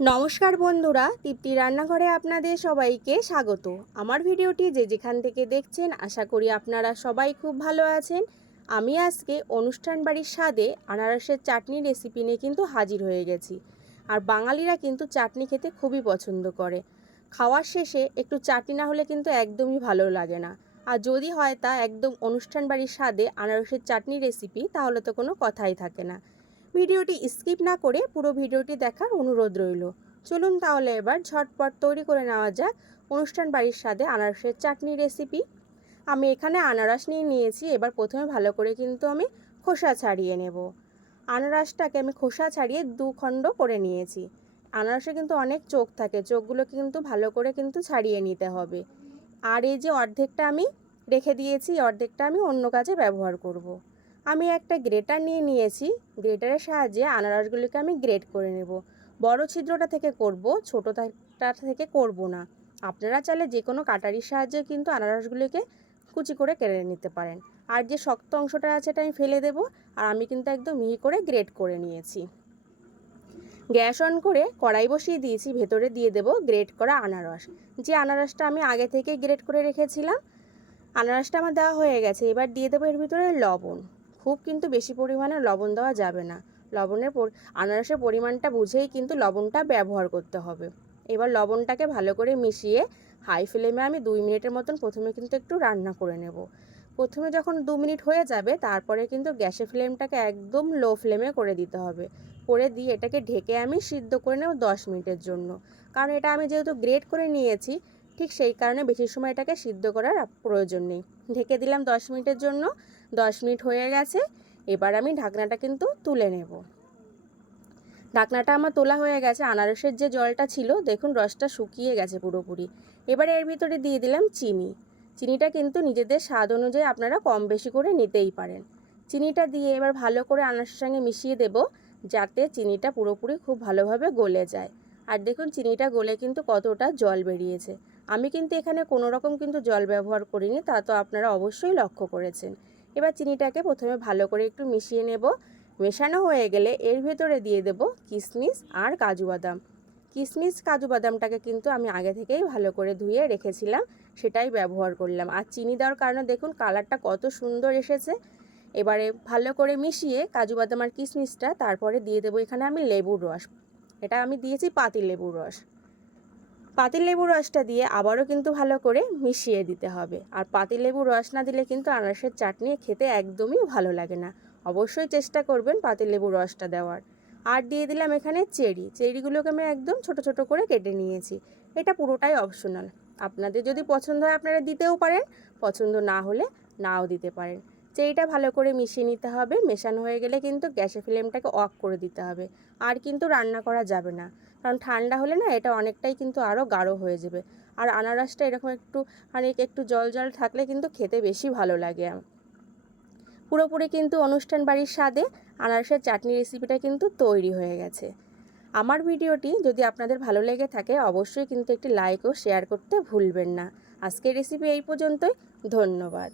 নমস্কার বন্ধুরা, তৃপ্তি রান্নাঘরে আপনাদের সবাইকে স্বাগত। আমার ভিডিওটি যে যেখান থেকে দেখছেন আশা করি আপনারা সবাই খুব ভালো আছেন। আমি আজকে অনুষ্ঠান বাড়ির স্বাদে আনারসের চাটনি রেসিপি নিয়ে কিন্তু হাজির হয়ে গেছি। আর বাঙালিরা কিন্তু চাটনি খেতে খুবই পছন্দ করে। খাওয়ার শেষে একটু চাটনি না হলে কিন্তু একদমই ভালো লাগে না। আর যদি হয় তা একদম অনুষ্ঠান বাড়ির স্বাদে আনারসের চাটনি রেসিপি, তাহলে তো কোনো কথাই থাকে না। ভিডিওটি স্কিপ না করে পুরো ভিডিওটি দেখার অনুরোধ রইল। চলুন তাহলে এবার ঝটপট তৈরি করে নেওয়া যাক অনুষ্ঠান বাড়ির স্বাদে আনারসের চাটনি রেসিপি। আমি এখানে আনারস নিয়ে নিয়েছি। এবার প্রথমে ভালো করে কিন্তু আমি খোসা ছাড়িয়ে নেব। আনারসটাকে আমি খোসা ছাড়িয়ে দু খণ্ড করে নিয়েছি। আনারসে কিন্তু অনেক চোখ থাকে, চোখগুলো কিন্তু ভালো করে কিন্তু ছাড়িয়ে নিতে হবে। আর এই যে অর্ধেকটা আমি রেখে দিয়েছি, অর্ধেকটা আমি অন্য কাজে ব্যবহার করব। আমি একটা গ্রেটার নিয়ে নিয়েছি। গ্রেটারের সাহায্যে আনারসগুলোকে আমি গ্রেট করে নেব। বড় ছিদ্রটা থেকে করব, ছোটোটা থেকে করব না। আপনারা চাইলে যে কোনো কাটারির সাহায্যে কিন্তু আনারসগুলোকে কুচি করে কেটে নিতে পারেন। আর যে শক্ত অংশটা আছে এটা আমি ফেলে দেব। আর আমি কিন্তু একদম মিহি করে গ্রেট করে নিয়েছি। গ্যাস অন করে কড়াই বসিয়ে দিয়েছি, ভেতরে দিয়ে দেব গ্রেট করা আনারস। যে আনারসটা আমি আগে থেকেই গ্রেট করে রেখেছিলাম, আনারসটা আমার দেওয়া হয়ে গেছে। এবার দিয়ে দেবো এর ভিতরে লবণ। খুব কিন্তু বেশি পরিমাণে লবণ দেওয়া যাবে না। আনারসের পরিমাণটা বুঝেই কিন্তু লবণটা ব্যবহার করতে হবে। এবার লবণটাকে ভালো করে মিশিয়ে হাই ফ্লেমে আমি 2 মিনিটের মতন প্রথমে কিন্তু একটু রান্না করে নেব। প্রথমে যখন 2 মিনিট হয়ে যাবে, তারপরে কিন্তু গ্যাসের ফ্লেমটাকে একদম লো ফ্লেমে করে দিতে হবে। করে দিয়ে এটাকে ঢেকে আমি সিদ্ধ করে নেব 10 মিনিটের জন্য। কারণ এটা আমি যেহেতু গ্রেট করে নিয়েছি, ঠিক সেই কারণে বেশি সময় এটাকে সিদ্ধ করার প্রয়োজন নেই। ঢেকে দিলাম 10 মিনিটের জন্য। 10 মিনিট হয়ে গেছে। এবার আমি ঢাকনাটা কিন্তু তুলে নেব। ঢাকনাটা আমার তোলা হয়ে গেছে। আনারসের যে জলটা ছিল, দেখুন রসটা শুকিয়ে গেছে পুরোপুরি। এবারে এর ভিতরে দিয়ে দিলাম চিনি। চিনিটা কিন্তু নিজেদের স্বাদ অনুযায়ী আপনারা কম বেশি করে নিতেই পারেন। চিনিটা দিয়ে এবার ভালো করে আনারসের সঙ্গে মিশিয়ে দেব, যাতে চিনিটা পুরোপুরি খুব ভালোভাবে গলে যায়। আর দেখুন চিনিটা গলে কিন্তু কতটা জল বেরিয়েছে। আমি কিন্তু এখানে কোনো রকম কিন্তু জল ব্যবহার করিনি, তা তো আপনারা অবশ্যই লক্ষ্য করেছেন। এবার চিনিটাকে প্রথমে ভালো করে একটু মিশিয়ে নেব। মেশানো হয়ে গেলে এর ভেতরে দিয়ে দেব কিশমিশ আর কাজু বাদাম। কিশমিশ কাজু বাদামটাকে কিন্তু আমি আগে থেকেই ভালো করে ধুয়ে রেখেছিলাম, সেটাই ব্যবহার করলাম। আর চিনি দেওয়ার কারণে দেখুন কালারটা কত সুন্দর এসেছে। এবারে ভালো করে মিশিয়ে কাজু বাদাম আর কিশমিশটা, তারপরে দিয়ে দেবো এখানে আমি লেবুর রস। এটা আমি দিয়েছি পাতি লেবুর রস। পাতিলেবুর রসটা দিয়ে আবারও কিন্তু ভালো করে মিশিয়ে দিতে হবে। আর পাতিলেবুর রস না দিলে কিন্তু আনারসের চাটনি খেতে একদমই ভালো লাগে না। অবশ্যই চেষ্টা করবেন পাতিলেবুর রসটা দেওয়ার। আর দিয়ে দিলাম এখানে চেরিগুলোকে আমি একদম ছোট ছোট করে কেটে নিয়েছি। এটা পুরোটাই অপশনাল। আপনাদের যদি পছন্দ হয় আপনারা দিতেও পারেন, পছন্দ না হলে নাও দিতে পারেন। চেরিটা ভালো করে মিশিয়ে নিতে হবে। মেশানো হয়ে গেলে কিন্তু গ্যাসের ফ্লেমটাকে অফ করে দিতে হবে। আর কিন্তু রান্না করা যাবে না, কারণ ঠান্ডা হলে না এটা অনেকটাই কিন্তু আরও গাঢ় হয়ে যাবে। আর আনারসটা এরকম একটু জল জল থাকলে কিন্তু খেতে বেশি ভালো লাগে। পুরোপুরি কিন্তু অনুষ্ঠান বাড়ির স্বাদে আনারসের চাটনি রেসিপিটা কিন্তু তৈরি হয়ে গেছে। আমার ভিডিওটি যদি আপনাদের ভালো লেগে থাকে, অবশ্যই কিন্তু একটি লাইক ও শেয়ার করতে ভুলবেন না। আজকের রেসিপি এই পর্যন্তই। ধন্যবাদ।